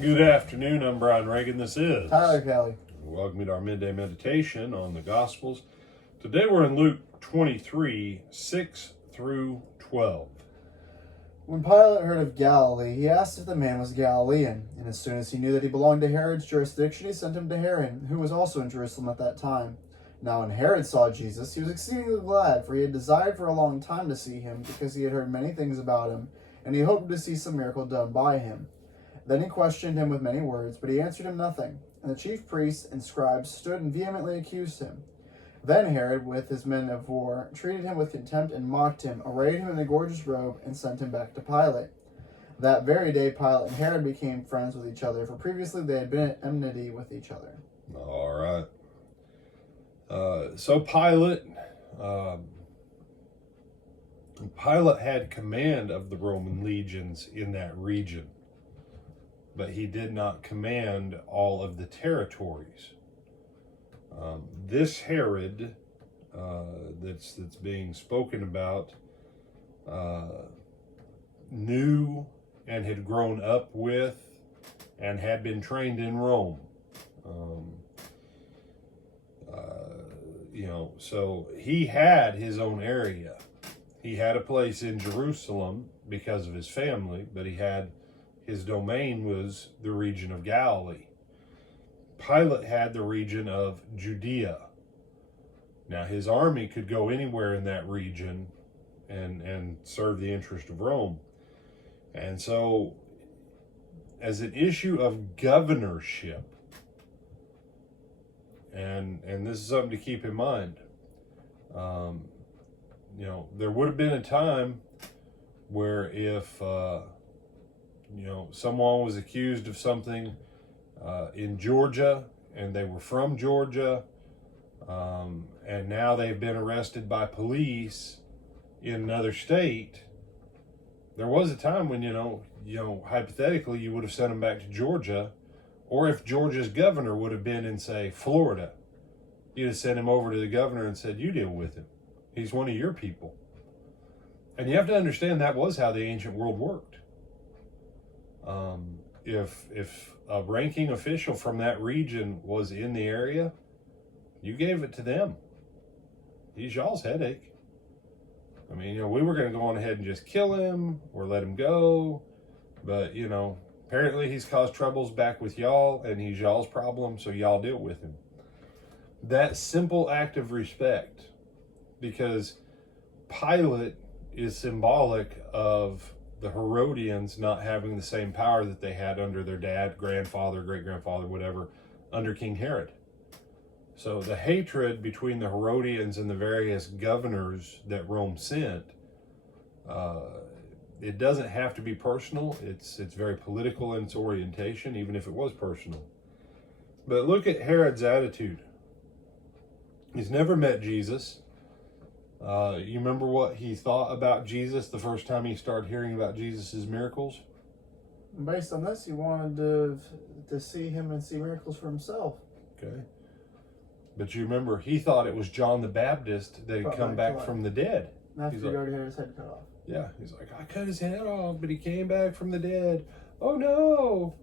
Good afternoon. I'm Brian Reagan. This is Tyler Kelly. Welcome to our midday meditation on the Gospels. Today we're in Luke 23, 6 through 12. When Pilate heard of Galilee, he asked if the man was Galilean, and as soon as he knew that he belonged to Herod's jurisdiction, he sent him to Herod, who was also in Jerusalem at that time. Now when Herod saw Jesus, he was exceedingly glad, for he had desired for a long time to see him, because he had heard many things about him, and he hoped to see some miracle done by him. Then he questioned him with many words, but he answered him nothing. And the chief priests and scribes stood and vehemently accused him. Then Herod, with his men of war, treated him with contempt and mocked him, arrayed him in a gorgeous robe, and sent him back to Pilate. That very day Pilate and Herod became friends with each other, for previously they had been at enmity with each other. All right. So Pilate had command of the Roman legions in that region, but he did not command all of the territories. This Herod that's being spoken about knew and had grown up with and had been trained in Rome. So he had his own area. He had a place in Jerusalem because of his family, but his domain was the region of Galilee. Pilate had the region of Judea. Now his army could go anywhere in that region and serve the interest of Rome. And so as an issue of governorship, and this is something to keep in mind, there would have been a time where if someone was accused of something in Georgia and they were from Georgia, and now they've been arrested by police in another state, there was a time when, hypothetically you would have sent them back to Georgia, or if Georgia's governor would have been in, say, Florida, you'd have sent him over to the governor and said, you deal with him. He's one of your people. And you have to understand that was how the ancient world worked. If a ranking official from that region was in the area, you gave it to them. He's y'all's headache. I mean, we were going to go on ahead and just kill him or let him go. But, apparently he's caused troubles back with y'all and he's y'all's problem, so y'all deal with him. That simple act of respect, because Pilate is symbolic of the Herodians not having the same power that they had under their dad, grandfather, great-grandfather, whatever, under King Herod. So the hatred between the Herodians and the various governors that Rome sent, it doesn't have to be personal. It's very political in its orientation, even if it was personal. But look at Herod's attitude. He's never met Jesus. You remember what he thought about Jesus the first time he started hearing about Jesus' miracles? Based on this, he wanted to see him and see miracles for himself. Okay. But you remember, he thought it was John the Baptist that had come back from the dead. After he already had his head cut off. Yeah, he's like, I cut his head off, but he came back from the dead. Oh no!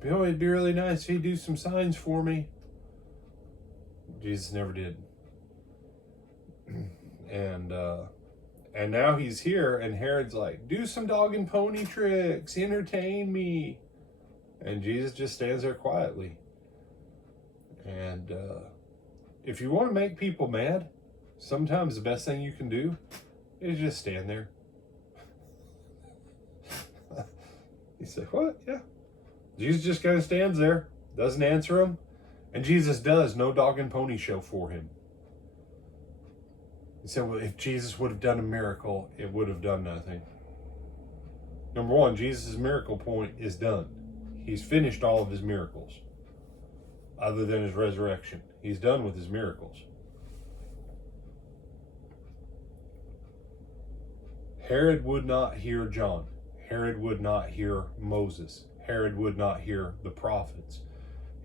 It'd be really nice if he'd do some signs for me. Jesus never did. And now he's here, and Herod's like, do some dog and pony tricks, entertain me. And Jesus just stands there quietly. And if you want to make people mad, sometimes the best thing you can do is just stand there. You say, what? Yeah. Jesus just kind of stands there, doesn't answer him. And Jesus does no dog and pony show for him. He said, well, if Jesus would have done a miracle, it would have done nothing. Number one, Jesus' miracle point is done. He's finished all of his miracles, other than his resurrection. He's done with his miracles. Herod would not hear John. Herod would not hear Moses. Herod would not hear the prophets.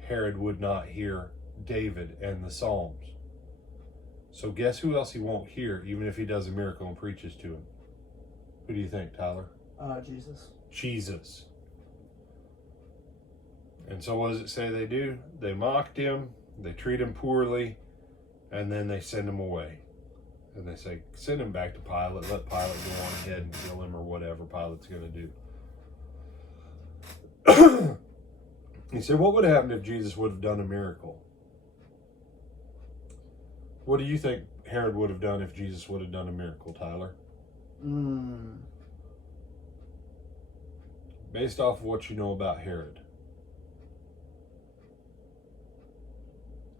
Herod would not hear David and the Psalms. So guess who else he won't hear, even if he does a miracle and preaches to him? Who do you think, Tyler? Jesus. Jesus. And so what does it say they do? They mocked him, they treat him poorly, and then they send him away. And they say, send him back to Pilate, let Pilate go on ahead and kill him or whatever Pilate's going to do. He said, what would have happened if Jesus would have done a miracle? What do you think Herod would have done if Jesus would have done a miracle, Tyler? Based off of what you know about Herod.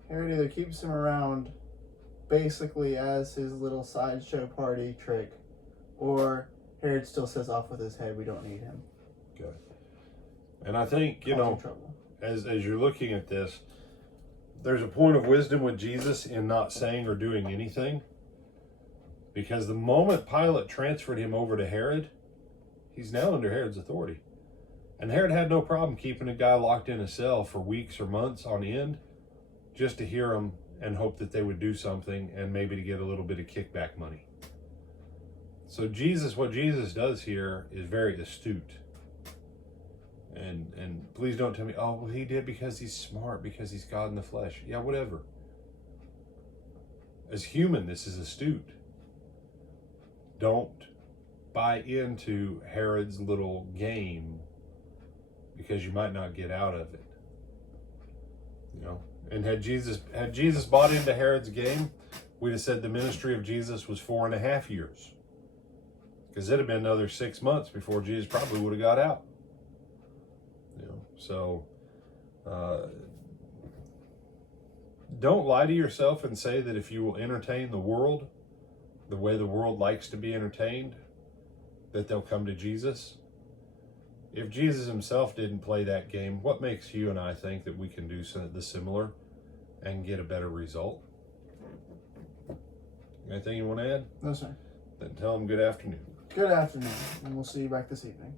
Herod either keeps him around basically as his little sideshow party trick, or Herod still says off with his head, we don't need him. Okay. And I think, you know, as you're looking at this, there's a point of wisdom with Jesus in not saying or doing anything. Because the moment Pilate transferred him over to Herod, he's now under Herod's authority. And Herod had no problem keeping a guy locked in a cell for weeks or months on end just to hear him and hope that they would do something and maybe to get a little bit of kickback money. So Jesus, what Jesus does here is very astute. And please don't tell me, oh, well, he did because he's smart, because he's God in the flesh. Yeah, whatever. As human, this is astute. Don't buy into Herod's little game because you might not get out of it. You know? And had Jesus bought into Herod's game, we'd have said the ministry of Jesus was 4.5 years. Because it'd have been another 6 months before Jesus probably would have got out. You know, so don't lie to yourself and say that if you will entertain the world the way the world likes to be entertained, that they'll come to Jesus. If Jesus himself didn't play that game, what makes you and I think that we can do the similar and get a better result? Anything you want to add? No, sir. Then tell them good afternoon. Good afternoon, and we'll see you back this evening.